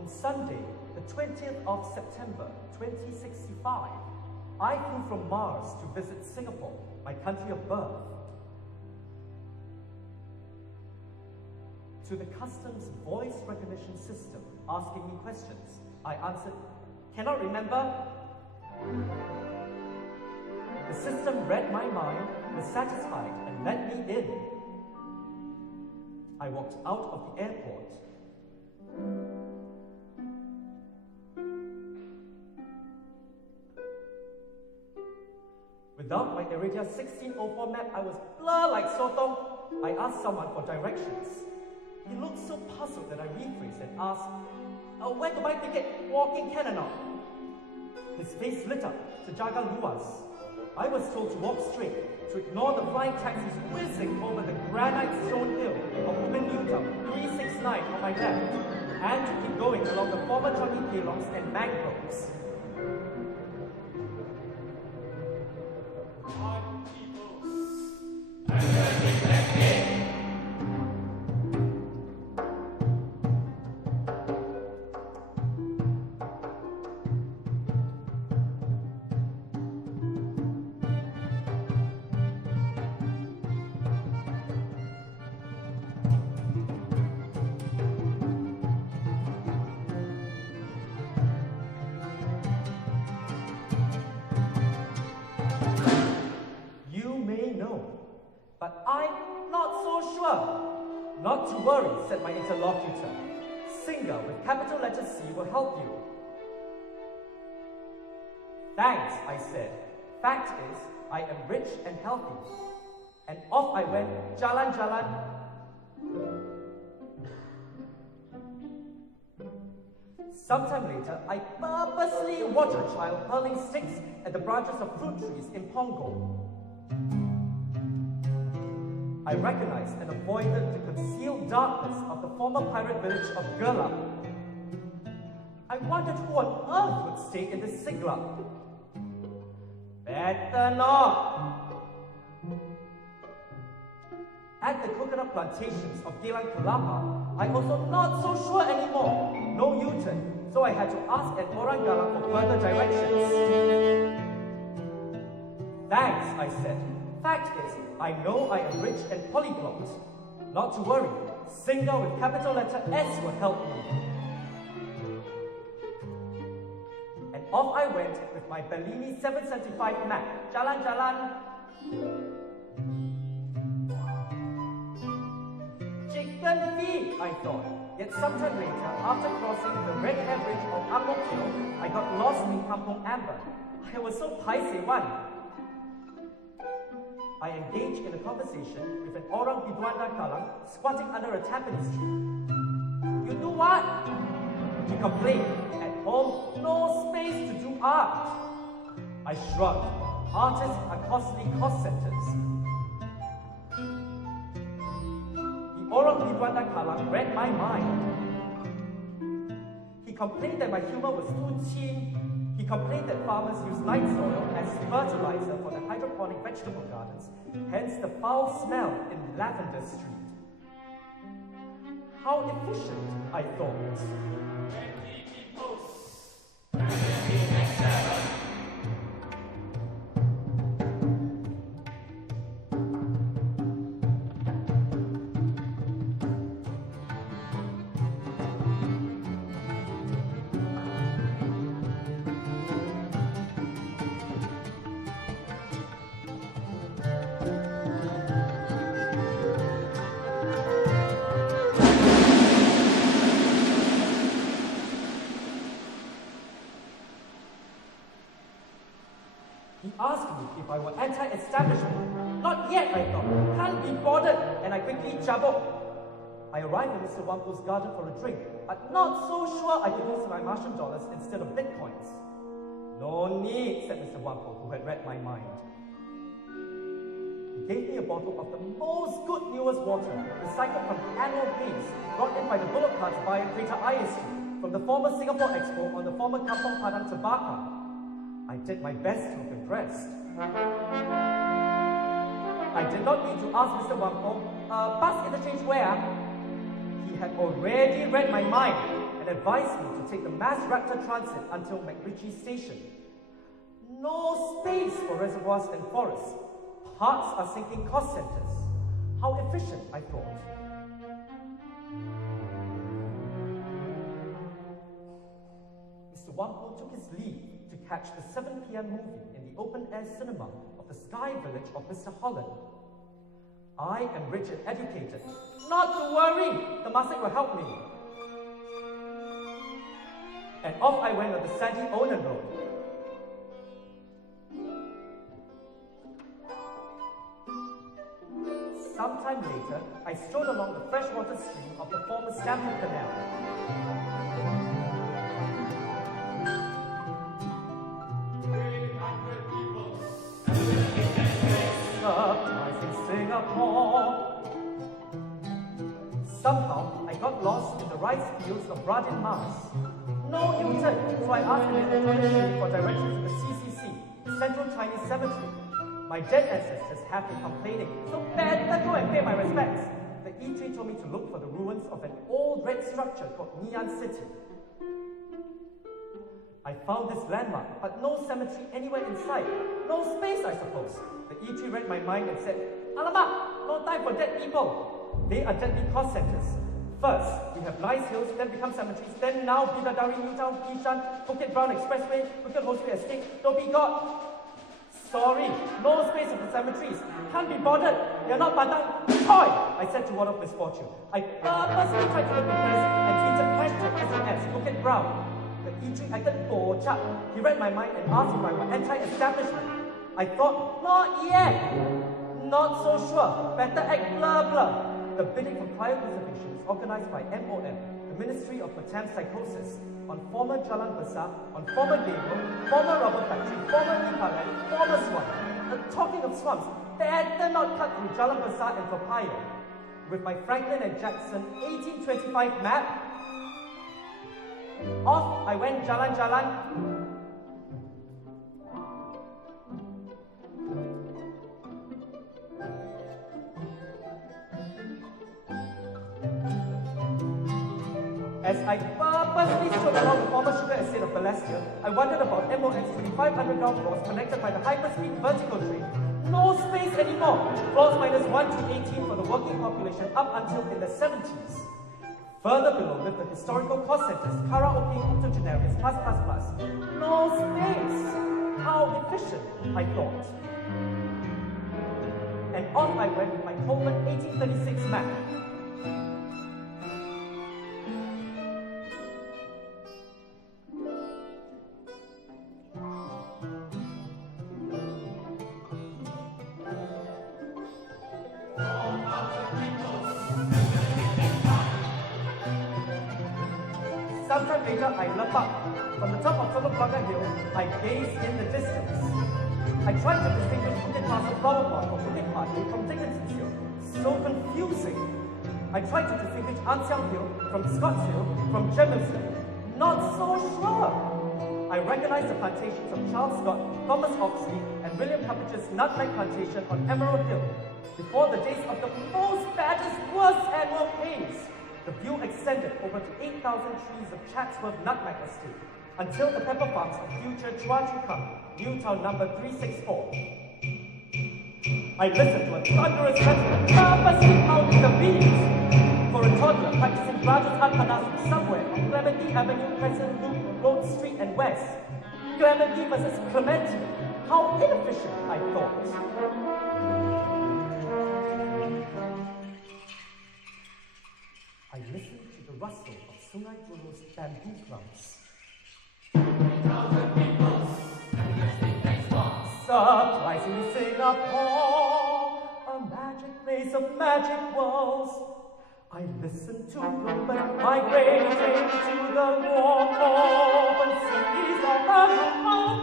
On Sunday, the 20th of September, 2065, I flew from Mars to visit Singapore, my country of birth. To the customs voice recognition system asking me questions, I answered, "Cannot remember." The system read my mind, was satisfied, and let me in. I walked out of the airport. Without my Iridia 1604 map, I was blur like sotong. I asked someone for directions. He looked so puzzled that I rephrased and asked, "Where to buy ticket? Walking can or not?" His face lit up, to jaga luas. I was told to walk straight, to ignore the flying taxis whizzing over the granite stone hill of Ubin Newtown 369 on my left, and to keep going along the former Changi Kelongs and mangroves. But I'm not so sure. Not to worry, said my interlocutor. Singa with capital letter C will help you. Thanks, I said. Fact is, I am rich and healthy. And off I went, jalan-jalan. Sometime later, I purposely watched a child hurling sticks at the branches of fruit trees in Pongo. I recognized and avoided the concealed darkness of the former pirate village of Gerlach. I wondered who on earth would stay in this siglap. Better not! At the coconut plantations of Geylang Kelapa, I'm also not so sure anymore. No U-turn, so I had to ask an orang Galang for further directions. Thanks, I said. Fact is, I know I am rich and polyglot. Not to worry, Singa with capital letter S will help me. And off I went with my Bellini 775 Mac. Jalan-jalan. Chicken feet, I thought. Yet sometime later, after crossing the Red Hair Bridge of Ang Mo Kio, I got lost in Kampong Amber. I was so paiseh one. I engaged in a conversation with an orang Biduanda Kalang squatting under a Tampines tree. "You do what?" He complained. "At home, no space to do art." I shrugged. Artists are costly cost centers. The orang Biduanda Kalang read my mind. He complained that my humor was too cheem. He complained that farmers use night soil as fertilizer for the hydroponic vegetable gardens, hence the foul smell in Lavender Street. How efficient, I thought. He asked me if I were anti-establishment. Not yet, I thought. Can't be bothered, and I quickly jabbered. I arrived at Mr. Wampo's garden for a drink, but not so sure I could use my Martian dollars instead of bitcoins. "No need," said Mr. Wampo, who had read my mind. He gave me a bottle of the most good newest water, recycled from the annual haze brought in by the bullock carts via Greater Eyre Street from the former Singapore Expo on the former Kampong Padang Terbakar. I did my best to look impressed. I did not need to ask Mr. Wampo, bus interchange where? He had already read my mind, and advised me to take the Mass Raptor Transit until McRitchie Station. No space for reservoirs and forests. Parks are sinking cost centers. How efficient, I thought. Mr. Wampo took his leave to catch the 7 p.m. movie in the open-air cinema of the Sky Village of Mr. Holland. I am rich and educated. Not to worry, the master will help me. And off I went on the sandy Onan Road. Sometime later, I strolled along the freshwater stream of the former Stamford Canal. Surprising Singapore. Somehow, I got lost in the rice fields of Radin Mas. No U-turn, so I asked the toiletry for directions to the CCC, the Central Chinese Cemetery. My dead ancestors have been complaining, so better go and pay my respects. The E3 told me to look for the ruins of an old red structure called Nian City. I found this landmark, but no cemetery anywhere in sight. No space, I suppose. The E3 read my mind and said, Alamak, no time for dead people. They are deadly cost centers. First, we have nice hills, then become cemeteries, then now Bidadari, Newtown, Bishan, Bukit Brown Expressway, Bukit Hostel Estate, Dhoby Ghat. Sorry, no space for the cemeteries. Can't be bothered. You're not Padang. Toy! I said to one of misfortune. I purposely tried to look impressive and tweeted #SMS Bukit Brown. The E3 acted bochap. He read my mind and asked if I were anti-establishment. I thought, not yet. Not so sure. Better act blur blur. The bidding for cryopreservation is organized by MOM, the Ministry of Metempsychosis, on former Jalan Besar, on former Debo, former rubber factory, former Nipalan, former swamp. Talking of swamps, better not cut through Jalan Besar and Papaya. With my Franklin and Jackson 1825 map, off I went jalan-jalan. As I purposely strode along the former sugar estate of Balestier, I wondered about MOM's 25 underground floors connected by the hyperspeed vertical train. No space anymore. Floors minus 1 to 18 for the working population up until in the 70s. Further below lived the historical cost centers, karaoke, octogenarians, plus. No space. How efficient, I thought. And on I went with my Coleman 1836 map. Sometime later, I leapt up. From the top of Telok Hill, I gazed in the distance. I tried to distinguish Bukit Pasir Flower Pot from Bukit Padi from Dickinson's Hill. So confusing. I tried to distinguish Ann Siang Hill from Scotts Hill from Gemmill Hill. Not so sure. I recognized the plantations of Charles Scott, Thomas Oxley, and William Cuppidge's nutmeg plantation on Emerald Hill, before the days of the most baddest, worst annual haze. The view extended over to 8,000 trees of Chatsworth Nutmeg Estate, until the pepper farms of future Chua Chu Kang, Newtown number 364. I listened to a thunderous metal purposely pounding the beats. For a toddler practicing Rajas Atmanasam somewhere on Clementi Avenue, Crescent Loop, Road Street and West. Clementi versus Clementi. How inefficient, I thought. I listened to the rustle of Sungai Buloh's bamboo clumps. 3,000 people, Surprisingly Singapore, a magic place of magic walls. I listened to bluebird migrating to the warm open seas of Alamak.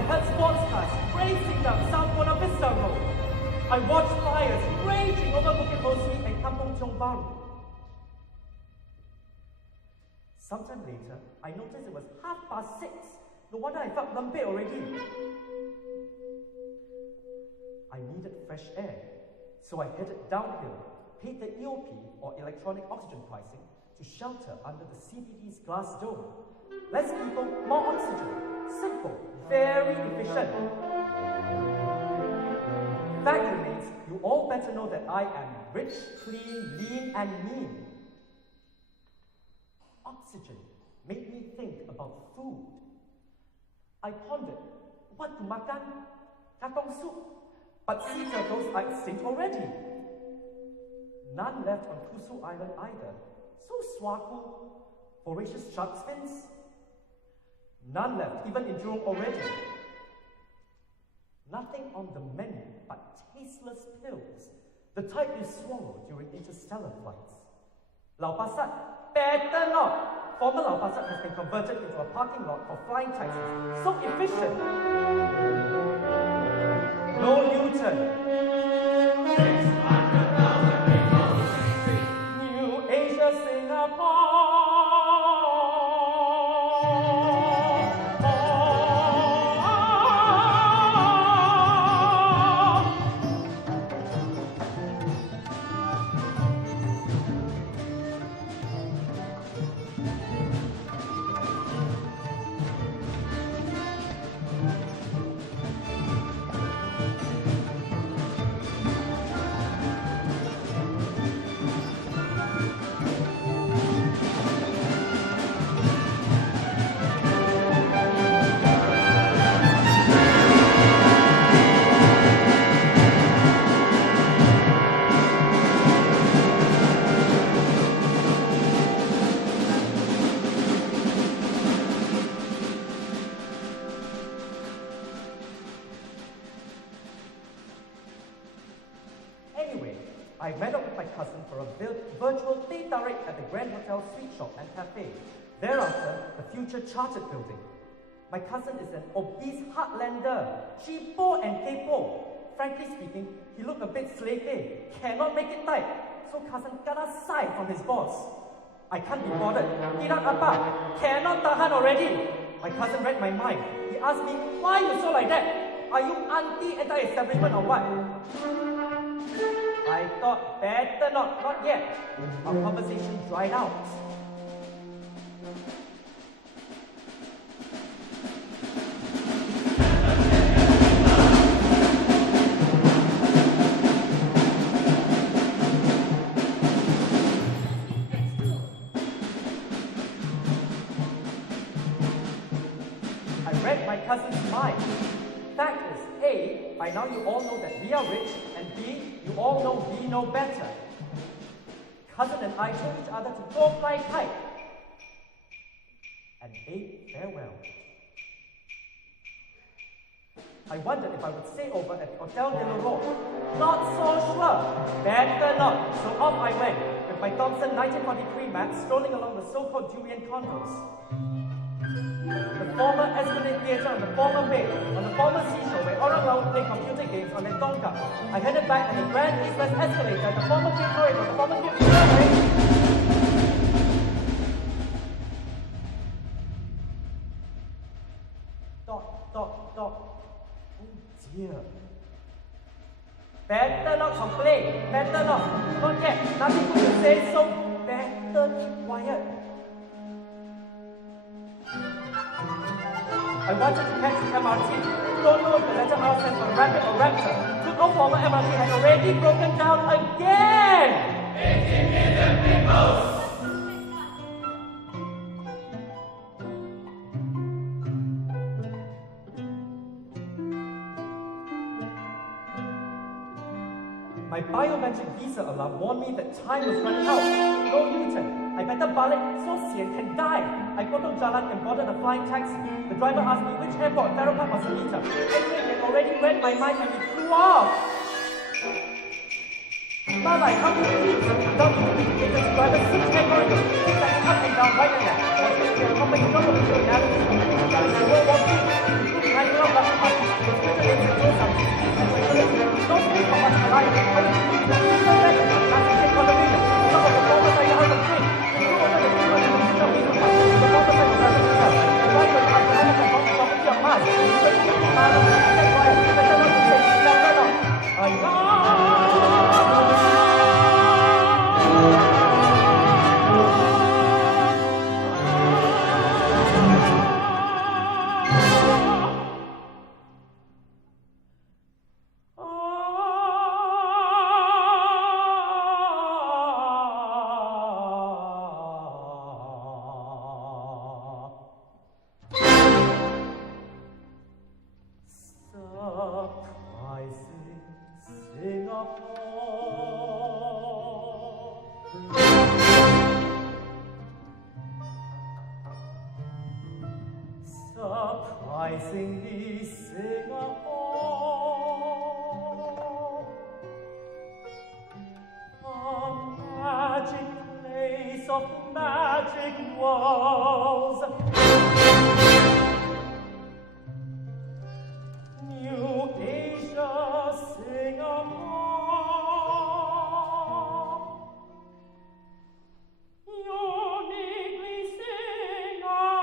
I heard sports cars racing down South Buona Vista Road. I watched fires raging over Bukit Ho Swee and Kampong Tiong Bahru. Sometime later, I noticed it was 6:30. No wonder I felt lumpy already. I needed fresh air, so I headed downhill, paid the EOP or electronic oxygen pricing to shelter under the CBD's glass dome. Less people, more oxygen. Simple, very efficient. Fact remains, you all better know that I am rich, clean, lean, and mean. Oxygen made me think about food. I pondered, what to makan? Katong soup. But sea turtles are extinct already. None left on Kusu Island either. So swaku, voracious shark fins. None left, even in Jurong already. Nothing on the menu but tasteless pills, the type you swallow during interstellar flights. Lau Pa Sat, better not! Former Lau Pa Sat has been converted into a parking lot for flying taxis. So efficient! No U-turn. 600,000 people in the street. New Asia, Singapore. I met up with my cousin for a virtual teh tarik at the Grand Hotel Sweet Shop and Cafe. Thereafter, the future chartered building. My cousin is an obese heartlander, cheapo and kepo. Frankly speaking, he looked a bit slavey, cannot make it tight. So cousin got a sigh from his boss. I can't be bothered. Tidak apa, cannot tahan already. My cousin read my mind. He asked me, why you so like that? Are you anti-establishment or what? I thought, better not yet. Our conversation dried out. I read my cousin's mind. Fact is, A, by now you all know that we are rich, and B, you all know we know better. Cousin and I told each other to go fly kite and bade farewell. I wondered if I would stay over at Hotel de l'Europe. Not so sure. Better not. So off I went with my Thompson 1943 map strolling along the so-called Durian condos. The former Esplanade Theatre on the former bay, on the former seashore where orang laut play computer games on their Tonga. I headed back on the Grand East-West escalator at the former King Road on the former King Railway. Dot. Oh dear. Better not complain. Better not. Not yet. Nothing good to say, so better keep quiet. I wanted to catch the MRT. Don't know if the letter R stands for rapid or raptor. Good old former MRT had already broken down again! 18 million people! My biometric visa alarm warned me that time was running out. No U-turn. I better balik so Sian can die. I potong jalan and boarded a flying taxi. The driver asked me which airport, Farrer Park or Seletar. Anyway, he had already read my mind and we flew off. Bye-bye, how do you please? Without even indicating the driver, 6 categories, zigzagging up and down, right and left. Once we accompanied the drop of the analysis of the World War II, including 9/11. surprisingly Singapore, a magic place of magic walls. New Asia, Singapore, uniquely Singapore.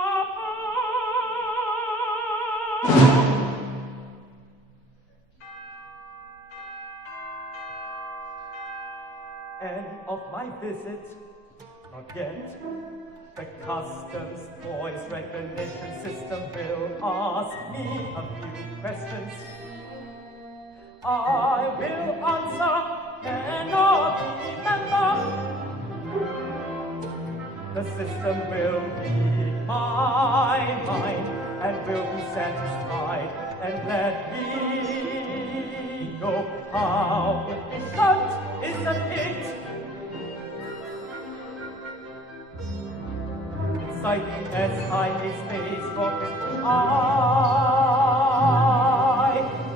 End of my visit, not yet. The customs voice recognition system will ask me a few questions. I will answer, cannot remember. The system will read my mind and will be satisfied and let me know how efficient isn't it? Inside the SIA space rocket, I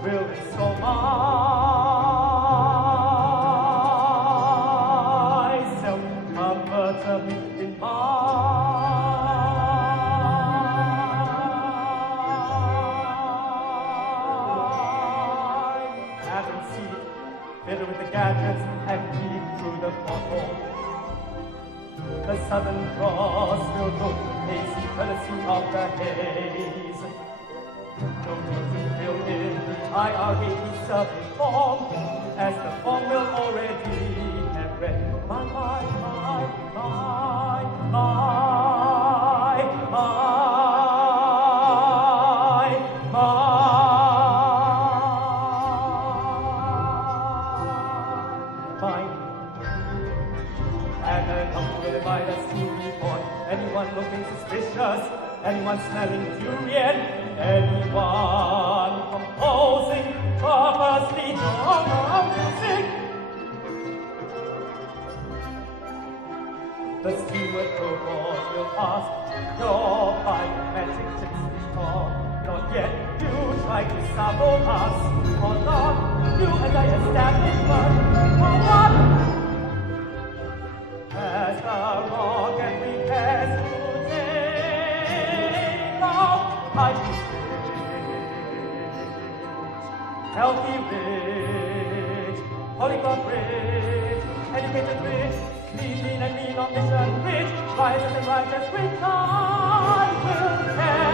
will install myself comfortably in my cabin seat, fitted with the gadgets and peep through the porthole. The Southern Cross will look hazy courtesy of the haze. No need to fill in the IRA survey form, as the form will already have read my. And an uncle by the school report, anyone looking suspicious, anyone smelling durian, anyone composing purposely normal music. The steward robot will ask, your biometric chips recall. Not yet, you try to sabotage us, or not, you anti-establishment, or what? As the rocket prepares to take off, I rich, healthy rich, polyglot rich, educated rich, clean and mean on mission rich, righteous and righteous rich, I will care.